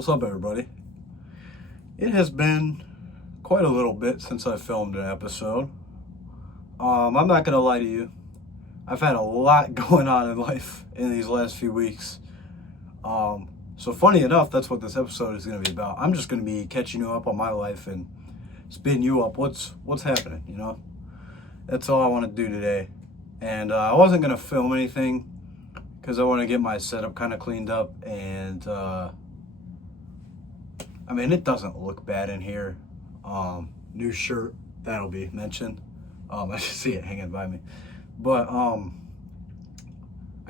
What's up, everybody? It has been quite a little bit since I filmed an episode. I'm not gonna lie to you. I've had a lot going on in life in these last few weeks. So funny enough, that's what this episode is gonna be about. I'm just gonna be catching you up on my life and spitting you up what's happening, you know? That's all I want to do today. And I wasn't gonna film anything because I want to get my setup kind of cleaned up, and I mean, it doesn't look bad in here. New shirt, that'll be mentioned. I should see it hanging by me. But I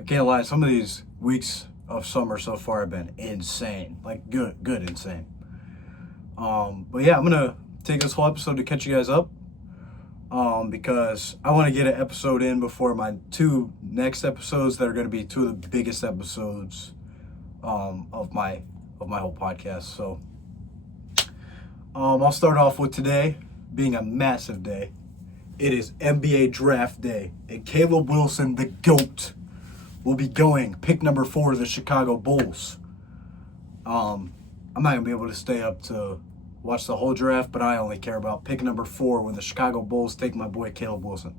can't lie, some of these weeks of summer so far have been insane. Like good insane. But yeah, I'm gonna take this whole episode to catch you guys up. Because I want to get an episode in before my two next episodes that are going to be two of the biggest episodes of my whole podcast. So I'll start off with today being a massive day. It is NBA draft day, and Caleb Wilson, the GOAT, will be going pick number 4 of the Chicago Bulls. I'm not going to be able to stay up to watch the whole draft, but I only care about pick number 4 when the Chicago Bulls take my boy Caleb Wilson.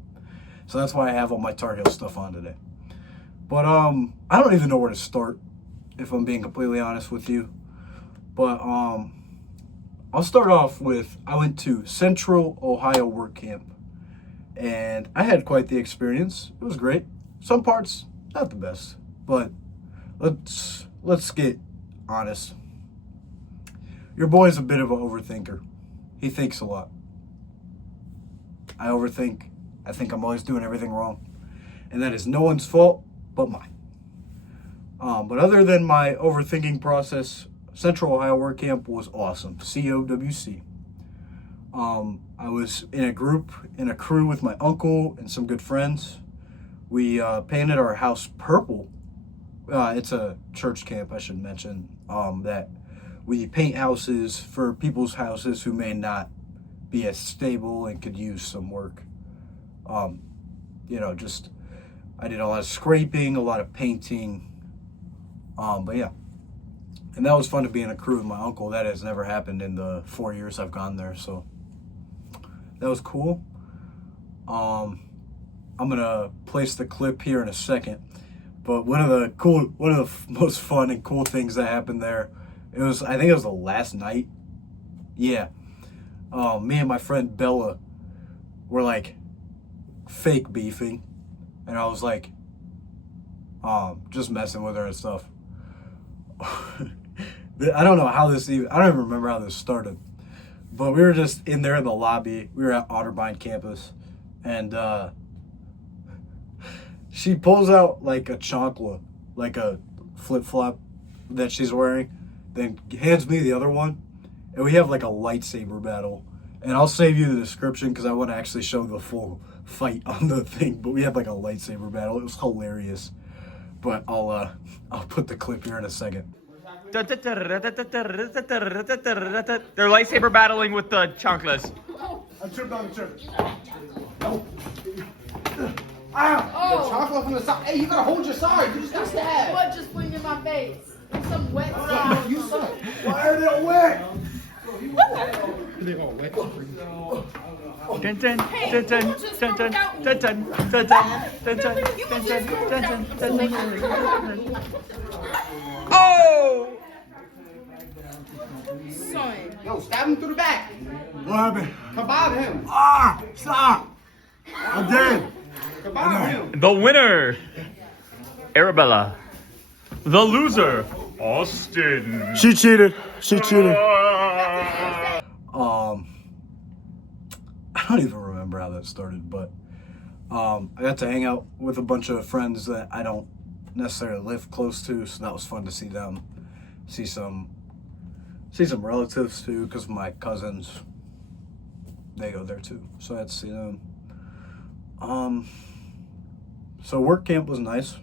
So that's why I have all my Tar Heel stuff on today. But I don't even know where to start, if I'm being completely honest with you. But I'll start off with, I went to Central Ohio Work Camp, and I had quite the experience. It was great. Some parts, not the best, but let's get honest. Your boy's a bit of an overthinker. He thinks a lot. I overthink. I think I'm always doing everything wrong. And that is no one's fault but mine. But other than my overthinking process, Central Ohio Work Camp was awesome. COWC. I was in a crew with my uncle and some good friends. We painted our house purple. It's a church camp, I should mention, that we paint houses for people's houses who may not be as stable and could use some work. I did a lot of scraping, a lot of painting. But yeah. And that was fun to be in a crew with my uncle. That has never happened in the 4 years I've gone there, so that was cool. I'm gonna place the clip here in a second. But one of the most fun and cool things that happened there, I think it was the last night. Yeah. Me and my friend Bella were like fake beefing. And I was like, just messing with her and stuff. I don't even remember how this started. But we were just in there in the lobby. We were at Otterbein campus. And she pulls out like a chancla, like a flip-flop that she's wearing. Then hands me the other one, and we have like a lightsaber battle. And I'll save you the description because I want to actually show the full fight on the thing. But we had like a lightsaber battle. It was hilarious. But I'll put the clip here in a second. They're lightsaber battling with the chanclas. I tripped on the church. The chocolate from the side. Hey, you gotta hold your side. You just got stabbed. What just flew in my face? It's some wet side. You suck. Why are they wet? They all wet. Dun dun dun dun dun dun dun dun dun dun dun. Oh! Son. Yo, stab him through the back. What happened? Kebab him. Stop! I'm dead. Kebab him. The winner, Arabella. The loser, Austin. She cheated. I don't even remember how that started, but I got to hang out with a bunch of friends that I don't necessarily live close to, so that was fun to see them. See some relatives too, because my cousins, they go there too, so I had to see them. So work camp was nice.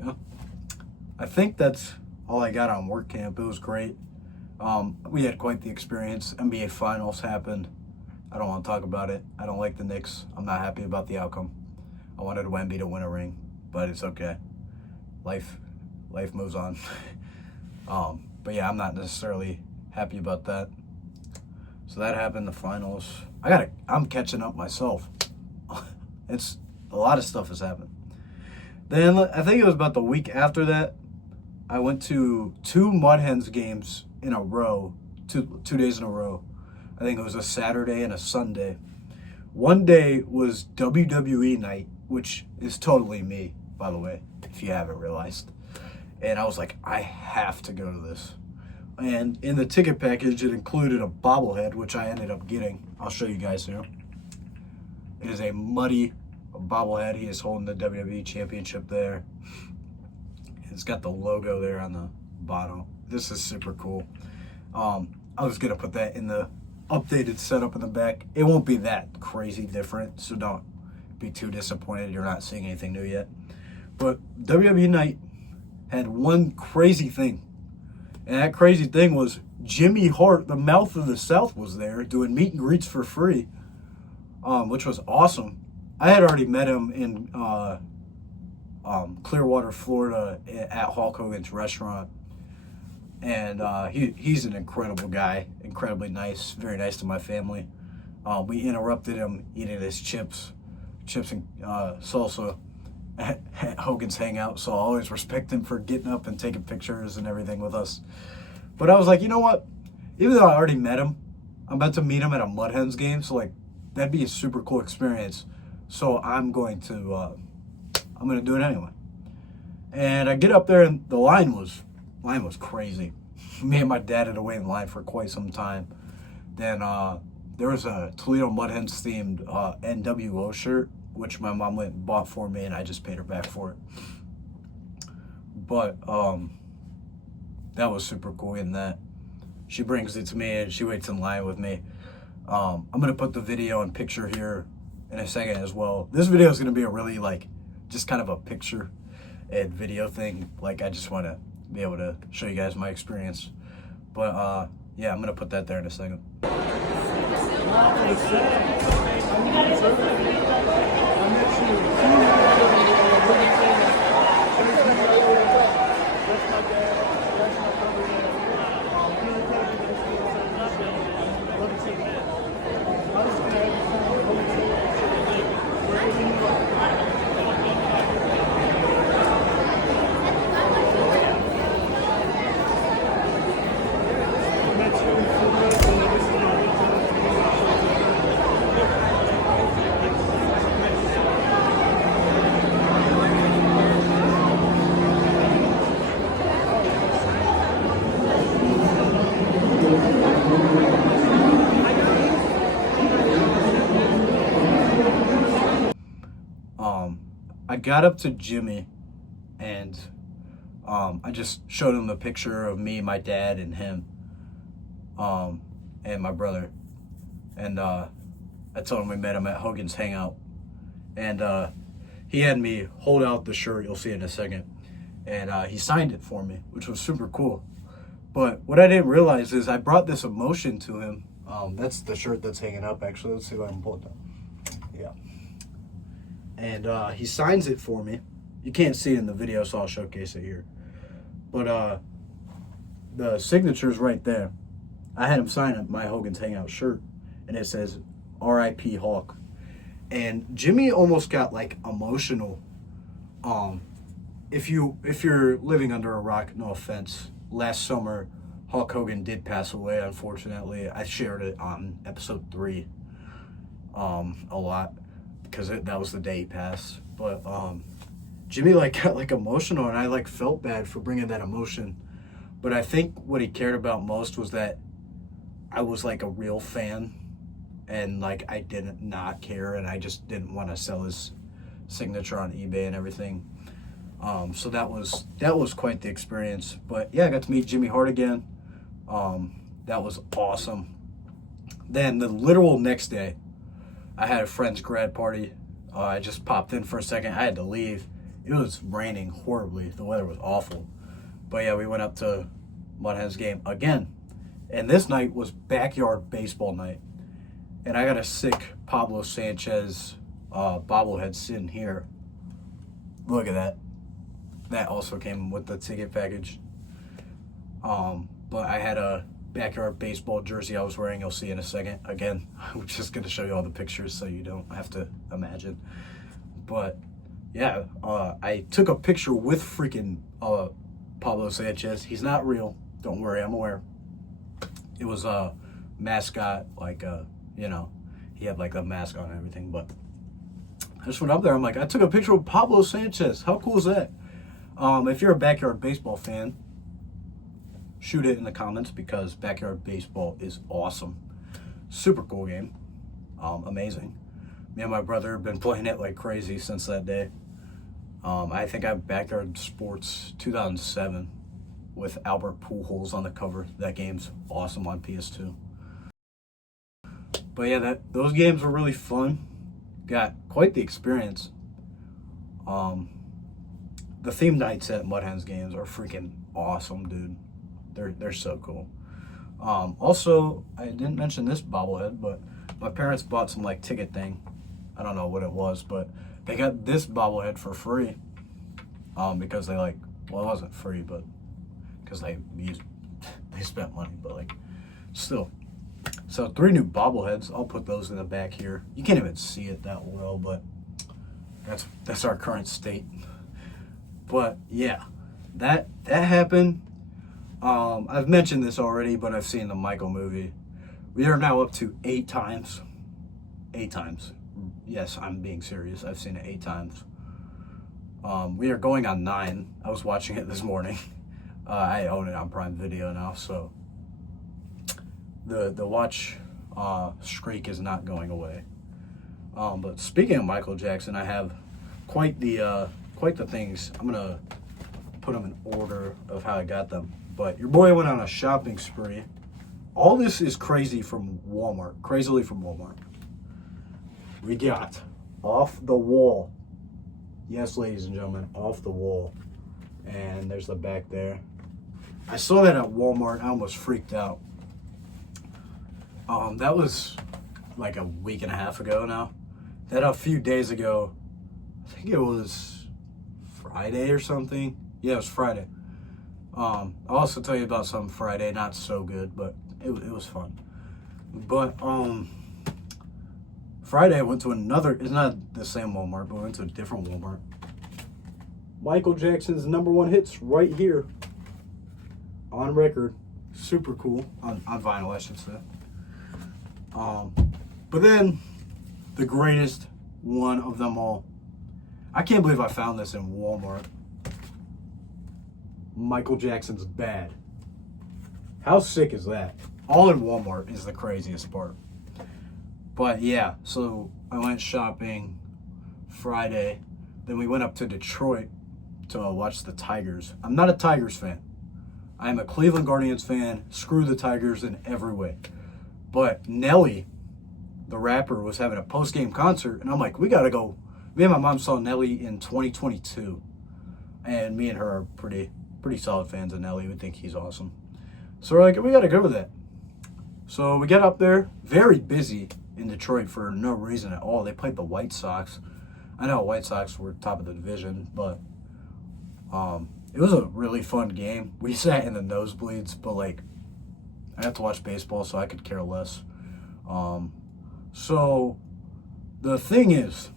Yeah, I think that's all I got on work camp. It was great. We had quite the experience. NBA Finals happened. I don't want to talk about it. I don't like the Knicks. I'm not happy about the outcome. I wanted Wemby to win a ring, but it's okay. Life life moves on. But yeah, I'm not necessarily happy about that. So that happened, the finals. I'm catching up myself. It's a lot of stuff has happened. Then I think it was about the week after that, I went to 2 Mud Hens games in a row, two days in a row. I think it was a Saturday and a Sunday. One day was WWE night, which is totally me, by the way, if you haven't realized. And I was like, I have to go to this. And in the ticket package, it included a bobblehead, which I ended up getting. I'll show you guys here. It is a muddy bobblehead. He is holding the WWE Championship there. It's got the logo there on the bottom. This is super cool. I was going to put that in the updated setup in the back. It won't be that crazy different, so don't be too disappointed you're not seeing anything new yet. But WWE Night had one crazy thing. And that crazy thing was Jimmy Hart, the Mouth of the South, was there doing meet and greets for free, which was awesome. I had already met him in Clearwater, Florida, at Hulk Hogan's restaurant. And he's an incredible guy, incredibly nice, very nice to my family. We interrupted him eating his chips and salsa at Hogan's Hangout, so I always respect him for getting up and taking pictures and everything with us. But I was like, you know what? Even though I already met him, I'm about to meet him at a Mud Hens game, so like that'd be a super cool experience. So I'm going to do it anyway. And I get up there, and the line was crazy. Me and my dad had to wait in line for quite some time. Then there was a Toledo Mud Hens themed NWO shirt, which my mom went and bought for me, and I just paid her back for it. But that was super cool in that she brings it to me and she waits in line with me. I'm gonna put the video and picture here in a second as well. This video is gonna be a really just kind of a picture and video thing. Like, I just want to be able to show you guys my experience. But yeah, I'm gonna put that there in a second. I got up to Jimmy, and I just showed him a picture of me, my dad, and him, and my brother. And I told him we met him at Hogan's Hangout. And he had me hold out the shirt, you'll see in a second. And he signed it for me, which was super cool. But what I didn't realize is I brought this emotion to him. That's the shirt that's hanging up, actually. Let's see if I can pull it down. Yeah. And he signs it for me. You can't see it in the video, so I'll showcase it here. But the signature's right there. I had him sign my Hogan's Hangout shirt, and it says R.I.P. Hulk. And Jimmy almost got emotional. If you're living under a rock, no offense, last summer Hulk Hogan did pass away, unfortunately. I shared it on episode 3 a lot, because that was the day he passed. But Jimmy got emotional, and I felt bad for bringing that emotion. But I think what he cared about most was that I was a real fan, and I didn't not care, and I just didn't want to sell his signature on eBay and everything. So that was quite the experience. But yeah, I got to meet Jimmy Hart again. That was awesome. Then the literal next day, I had a friend's grad party. I just popped in for a second. I had to leave. It was raining horribly. The weather was awful. But yeah, we went up to Mud Hens game again. And this night was backyard baseball night. And I got a sick Pablo Sanchez bobblehead sitting here. Look at that. that also came with the ticket package. But I had a backyard baseball jersey I was wearing. You'll see in a second. Again, I'm just going to show you all the pictures so you don't have to imagine. But yeah, I took a picture with freaking Pablo Sanchez. He's not real. Don't worry, I'm aware. It was a mascot, like, you know, he had like a mask on and everything. But I just went up there. I'm like, I took a picture with Pablo Sanchez. How cool is that? If you're a backyard baseball fan, shoot it in the comments because backyard baseball is awesome. Super cool game. Amazing. Me and my brother have been playing it like crazy since that day. I think I have Backyard Sports 2007 with Albert Pujols on the cover. That game's awesome on PS2. But yeah, those games were really fun. Got quite the experience. The theme nights at Mud Hens games are freaking awesome, dude. They're so cool. Also, I didn't mention this bobblehead, but my parents bought some like ticket thing. I don't know what it was, but they got this bobblehead for free. Because they like, well, it wasn't free, but because they spent money, but like, still. So 3 new bobbleheads. I'll put those in the back here. You can't even see it that well, but that's our current state. But yeah, that happened. I've mentioned this already, but I've seen the Michael movie. We are now up to 8 times. 8 times. Yes, I'm being serious. I've seen it 8 times. We are going on 9. I was watching it this morning. I own it on Prime Video now, so the watch streak is not going away. But speaking of Michael Jackson, I have quite the things. I'm gonna put them in order of how I got them. But your boy went on a shopping spree. All this is crazily from Walmart. We got off the wall. Yes, ladies and gentlemen, off the wall. And there's the back there. I saw that at Walmart. I almost freaked out. That was like a week and a half ago now. That a few days ago, I think it was Friday or something. Yeah, it was Friday. I'll also tell you about something Friday, not so good, but it was fun. But Friday I went to it's not the same Walmart, but I went to a different Walmart. Michael Jackson's #1 hits right here. On record. Super cool. On vinyl, I should say. But then, the greatest one of them all. I can't believe I found this in Walmart. Michael Jackson's Bad. How sick is that? All in Walmart is the craziest part. But yeah, so I went shopping Friday. Then we went up to Detroit to watch the Tigers. I'm not a Tigers fan. I am a Cleveland Guardians fan. Screw the Tigers in every way. But Nelly, the rapper, was having a post-game concert. And I'm like, we got to go. Me and my mom saw Nelly in 2022. And me and her are pretty solid fans of Nelly. We think he's awesome. So we're like, we got to go to that. So we get up there. Very busy in Detroit for no reason at all. They played the White Sox. I know White Sox were top of the division, but it was a really fun game. We sat in the nosebleeds, but like I have to watch baseball, so I could care less. So the thing is,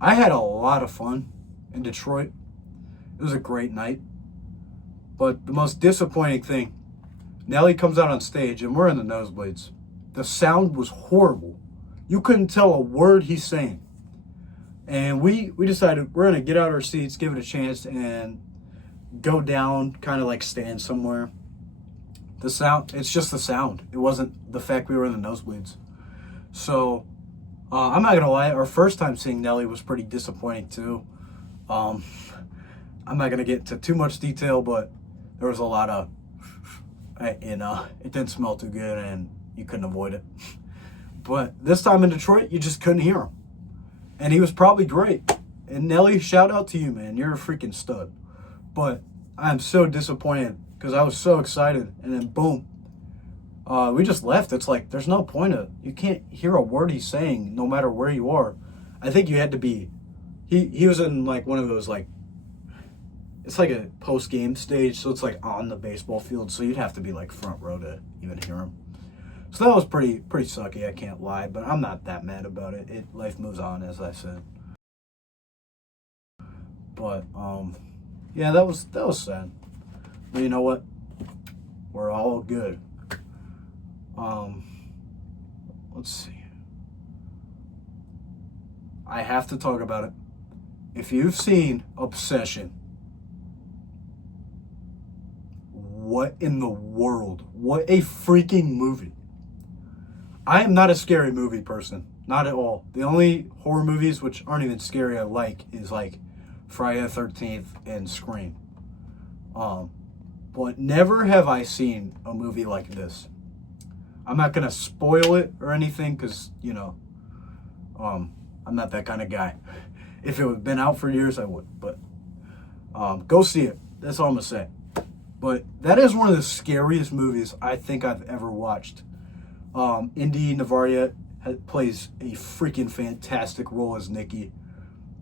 I had a lot of fun in Detroit. It was a great night. But the most disappointing thing, Nelly comes out on stage and we're in the nosebleeds. The sound was horrible. You couldn't tell a word he's saying. And we decided we're going to get out of our seats, give it a chance, and go down, kind of like stand somewhere. The sound, it's just the sound. It wasn't the fact we were in the nosebleeds. So, I'm not going to lie, our first time seeing Nelly was pretty disappointing too. I'm not going to get into too much detail, but there was a lot of, it didn't smell too good and you couldn't avoid it. But this time in Detroit, you just couldn't hear him. And he was probably great. And Nelly, shout out to you, man. You're a freaking stud. But I'm so disappointed because I was so excited. And then boom, we just left. It's like, there's no point of, you can't hear a word he's saying no matter where you are. I think you had to be, he was in like one of those like, it's like a post game stage, so it's like on the baseball field, so you'd have to be like front row to even hear him. So that was pretty sucky, I can't lie, but I'm not that mad about it. Life moves on, as I said. But yeah, that was sad. But you know what? We're all good. Let's see. I have to talk about it. If you've seen Obsession, what in the world? What a freaking movie. I am not a scary movie person. Not at all. The only horror movies which aren't even scary I like is like Friday the 13th and Scream. But never have I seen a movie like this. I'm not going to spoil it or anything because, you know, I'm not that kind of guy. If it had been out for years, I would. But go see it. That's all I'm going to say. But that is one of the scariest movies I think I've ever watched. Indy Navarrete plays a freaking fantastic role as Nikki.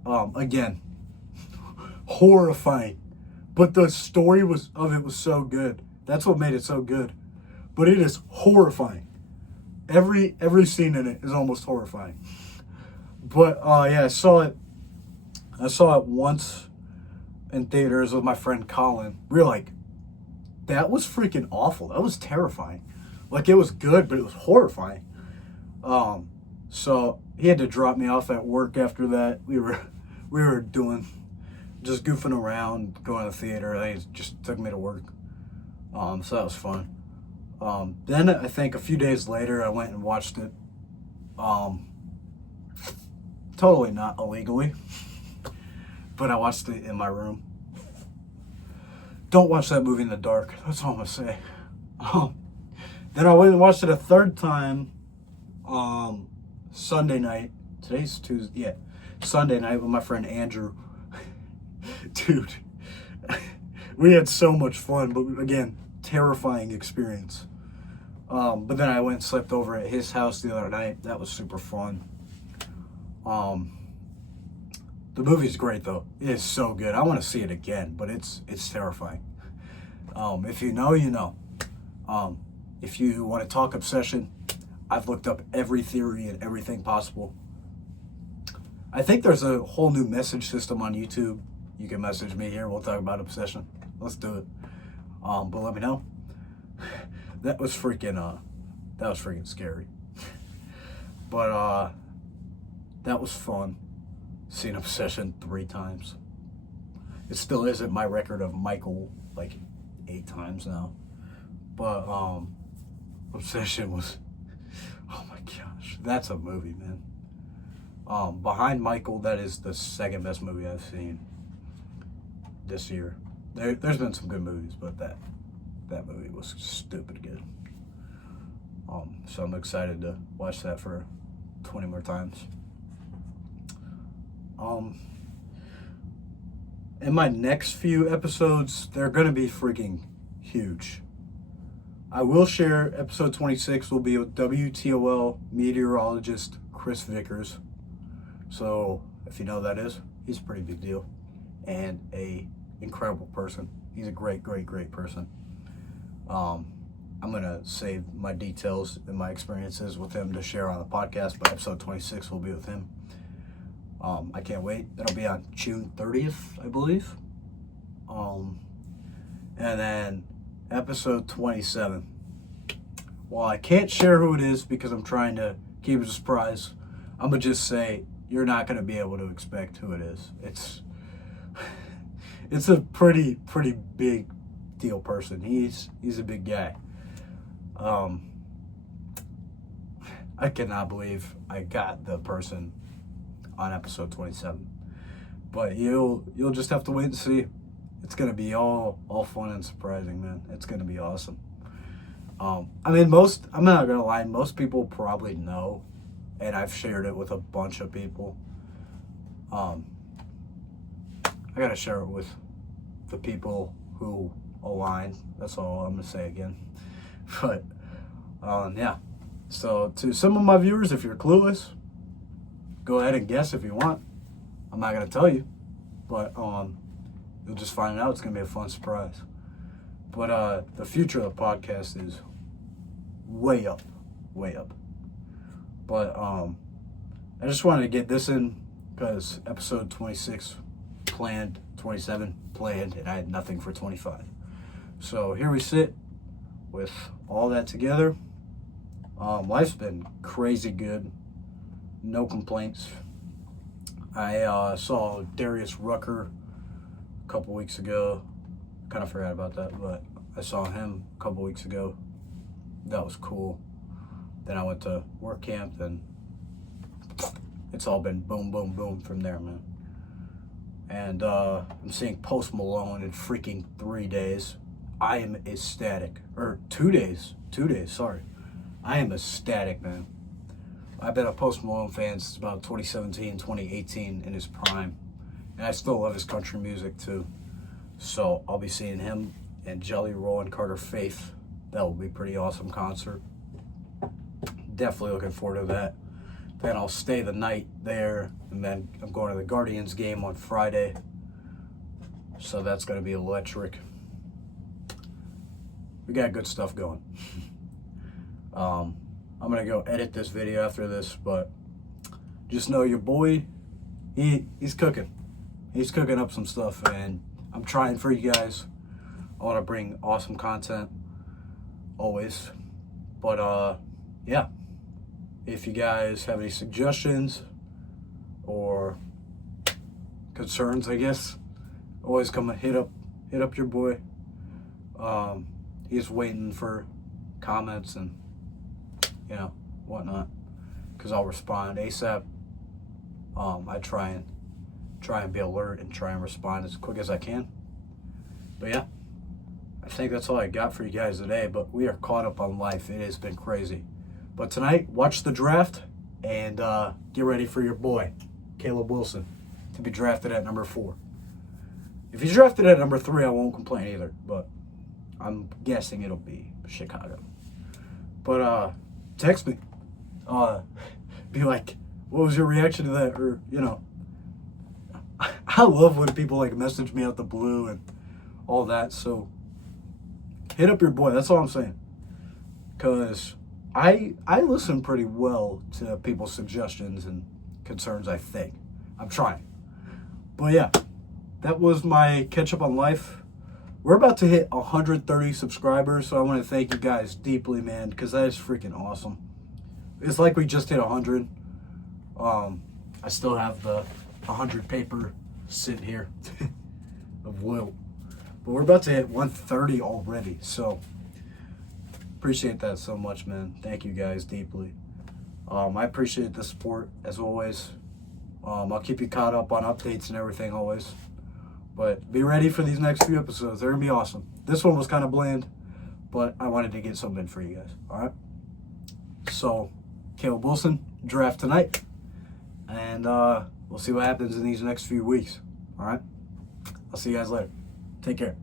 Again, horrifying. But the story was so good. That's what made it so good. But it is horrifying. Every scene in it is almost horrifying. But yeah, I saw it once in theaters with my friend Colin. We were like, that was freaking awful. That was terrifying. Like, it was good, but it was horrifying. So he had to drop me off at work after that. We were doing just goofing around, going to the theater. They just took me to work. So that was fun. Then I think a few days later I went and watched it. Totally not illegally, but I watched it in my room. Don't watch that movie in the dark. That's all I'm gonna say. Then I went and watched it a third time Sunday night. Today's Tuesday. Yeah, Sunday night with my friend Andrew. Dude, we had so much fun, but again, terrifying experience. But then I went and slept over at his house the other night. That was super fun. The movie's great though. It is so good. I want to see it again, but it's terrifying. If you know, you know. If you want to talk Obsession, I've looked up every theory and everything possible. I think there's a whole new message system on YouTube. You can message me here. We'll talk about Obsession. Let's do it. But let me know. That was freaking scary. But that was fun. Seen Obsession 3 times. It still isn't my record of Michael like 8 times now. But Obsession was, oh my gosh, that's a movie, man. Behind Michael, that is the second best movie I've seen this year. There's been some good movies, but that movie was stupid good. So I'm excited to watch that for 20 more times. In my next few episodes, they're gonna be freaking huge. I will share episode 26 will be with WTOL meteorologist Chris Vickers. So if you know who that is, he's a pretty big deal and a incredible person. He's a great person. I'm gonna save my details and my experiences with him to share on the podcast, but episode 26 will be with him. I can't wait. That'll be on June 30th, I believe. And then episode 27. Well, I can't share who it is because I'm trying to keep it a surprise. I'm gonna just say you're not gonna be able to expect who it is. It's a pretty big deal person. He's a big guy. I cannot believe I got the person on episode 27. But you'll just have to wait and see. It's gonna be all fun and surprising, man. It's gonna be awesome. I mean, I'm not gonna lie, most people probably know, and I've shared it with a bunch of people. I gotta share it with the people who align. That's all I'm gonna say again. But yeah. So to some of my viewers, if you're clueless, go ahead and guess if you want. I'm not gonna tell you. But You'll just find out. It's going to be a fun surprise. But the future of the podcast is way up. But I just wanted to get this in because episode 26 planned, 27 planned, and I had nothing for 25. So here we sit with all that together. Life's been crazy good. No complaints. I saw Darius Rucker a couple weeks ago. Kind of forgot about that, but I saw him a couple weeks ago. That was cool. Then I went to work camp, and it's all been boom, boom, boom from there, man. And I'm seeing Post Malone in freaking 3 days. I am ecstatic. Or 2 days. 2 days, sorry. I am ecstatic, man. I've been a Post Malone fan since about 2017, 2018 in his prime. And I still love his country music, too. So I'll be seeing him and Jelly Roll and Carter Faith. That will be a pretty awesome concert. Definitely looking forward to that. Then I'll stay the night there, and then I'm going to the Guardians game on Friday. So that's going to be electric. We got good stuff going. I'm going to go edit this video after this, but just know your boy, he's cooking. He's cooking up some stuff, and I'm trying for you guys. I want to bring awesome content, always. But, yeah. If you guys have any suggestions or concerns, I guess, always come and hit up your boy. He's waiting for comments and, you know, whatnot, because I'll respond ASAP. I try and be alert and try and respond as quick as I can. But yeah, I think that's all I got for you guys today, but we are caught up on life. It has been crazy. But tonight, watch the draft and get ready for your boy, Caleb Wilson, to be drafted at number 4. If he's drafted at number 3, I won't complain either, but I'm guessing it'll be Chicago. But text me. Be like, what was your reaction to that? Or, you know, I love when people like message me out the blue and all that. So hit up your boy. That's all I'm saying. Because I listen pretty well to people's suggestions and concerns, I think. I'm trying. But yeah, that was my catch up on life. We're about to hit 130 subscribers, so I want to thank you guys deeply, man, because that is freaking awesome. It's like we just hit 100. I still have the 100 paper sitting here of Will. But we're about to hit 130 already, so appreciate that so much, man. Thank you guys deeply. I appreciate the support as always. I'll keep you caught up on updates and everything always. But be ready for these next few episodes. They're going to be awesome. This one was kind of bland, but I wanted to get something in for you guys. All right? So, Caleb Wilson, draft tonight. And we'll see what happens in these next few weeks. All right? I'll see you guys later. Take care.